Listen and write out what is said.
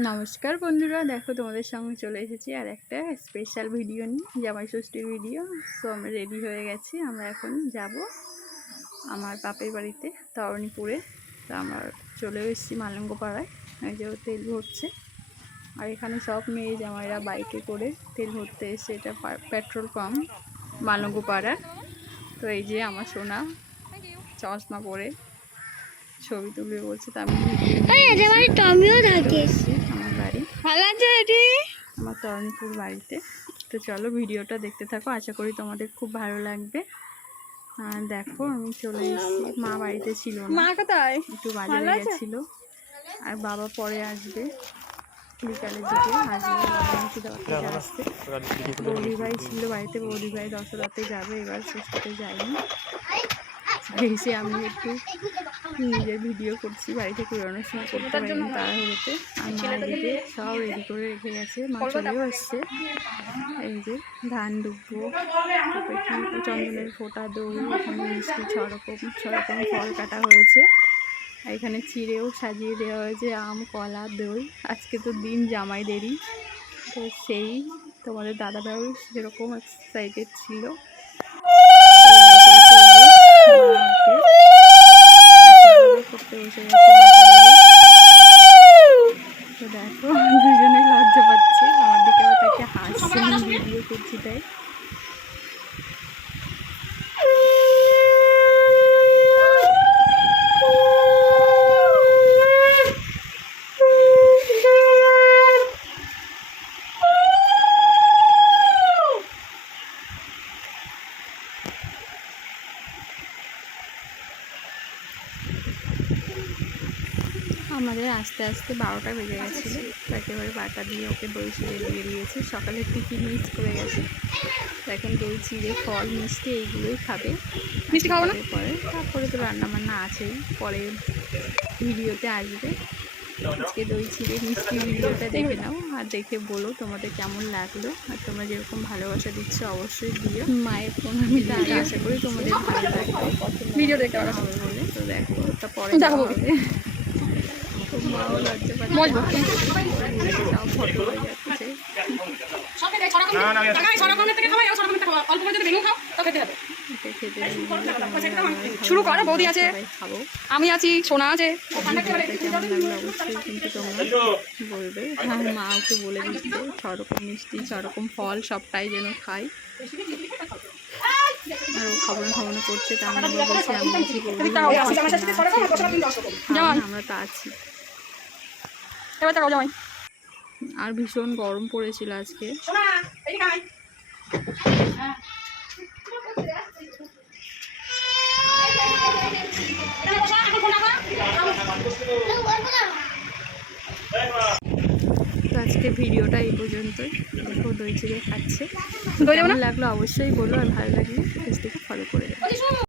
নমস্কার বন্ধুরা, দেখো তোমাদের সঙ্গে চলে এসেছি আর একটা স্পেশাল ভিডিও নিয়ে, জামাই ষষ্ঠীর ভিডিও সো আমরা রেডি হয়ে গেছি, আমরা এখন যাব আমার বাপের বাড়িতে, তরণীপুরে। তো আমরা চলে এসেছি মালঙ্গ পাড়ায় এই যে তেল ভরছে। আর এখানে সব মেয়ে জামাইরা বাইকে করে তেল ভরতে এসে এটা পেট্রোল পাম্প মালঙ্গ পাড়ার তো এই যে আমার সোনা, চশমা পরে। ছবি তুলবে বলছে তা আমি টমিও থাকে। আমার বাড়ি। ভালো আছে এটি আমার তরণীপুর বাড়িতে। তো চলো ভিডিওটা দেখতে থাকো আশা করি তোমাদের খুব ভালো লাগবে। দেখো আমি চলে এসেছি। মা বাড়িতে ছিল মা কোথায়? একটু বাজারে গেছিল। আর বাবা পরে আসবে বিকালের দিকে। বাবা আসছে বৌদি ভাই ছিল বাড়িতে বৌদি ভাই দশটাতে যাবে এবার ষষ্ঠীতে যায়নি। এসে আমি একটু নিজের ভিডিও করছি বাড়ি থেকে বেরোনোর সময় করতে পারিনি তাড়াহুড়োতে। আর মা এদিকে সব রেডি করে রেখে গেছে মা চলেও এসছে এই যে ধান ডুববো তারপরে কি চন্দনের ফোঁটা দই এখানে মিষ্টি ছ রকম ছ রকম ফল কাটা হয়েছে। আর এখানে চিড়েও সাজিয়ে দেওয়া হয়েছে আম কলা দই। আজকে তো দিন জামাইদেরই। তো সেই তোমাদের দাদা ভাই যেরকম এক্সাইটেড ছিল করতে বসে গেছে তো দেখো দুজনে লজ্জা পাচ্ছে আমার দিকে আবার তাকে হাসছে ভিডিও করছি তাই আমাদের আস্তে আস্তে বারোটা বেজে গেছিল। তো একেবারে বাটা দিয়ে ওকে দই চিড়ে দিয়ে দিয়েছি। সকালে টিফিন মিস করে গেছে তো এখন দই চিড়ে ফল মিষ্টি এইগুলোই খাবে। মিষ্টি খাব না? পরে তারপরে তো রান্না বান্না আছেই। পরে ভিডিওতে আসবে। আজকে দই চিড়ে মিষ্টি ভিডিওটা দেখে নাও আর দেখে বলো তোমাদের কেমন লাগল। আর তোমরা যেরকম ভালোবাসা দিচ্ছ অবশ্যই দিও। মায়ের ফোন আমি তার আশা করি তোমাদের ভালো লাগবে। ভিডিও দেখতে হবে বলে তো দেখো ওটা পরে দেখাবো। মাও ফটো শুরু করো, বৌদি আছে। আমি আছি সোনা আছে। কিন্তু তোমরা বলবে হ্যাঁ মা ওকে বলে দিচ্ছে রকম মিষ্টি ছ রকম ফল সবটাই যেন খাই। আর ও খাব না খাব না করছে মানে বলছে আমরা তো আছি। এবার তাকাও জামাই। আর ভীষণ গরম পড়েছিল আজকে। তো আজকে ভিডিওটা এই পর্যন্তই। দেখো দই চিড়ে খাচ্ছে। দই দেবো লাগল অবশ্যই বলো আর ভালো লাগলে পেজটিকে ফলো করে দেবো।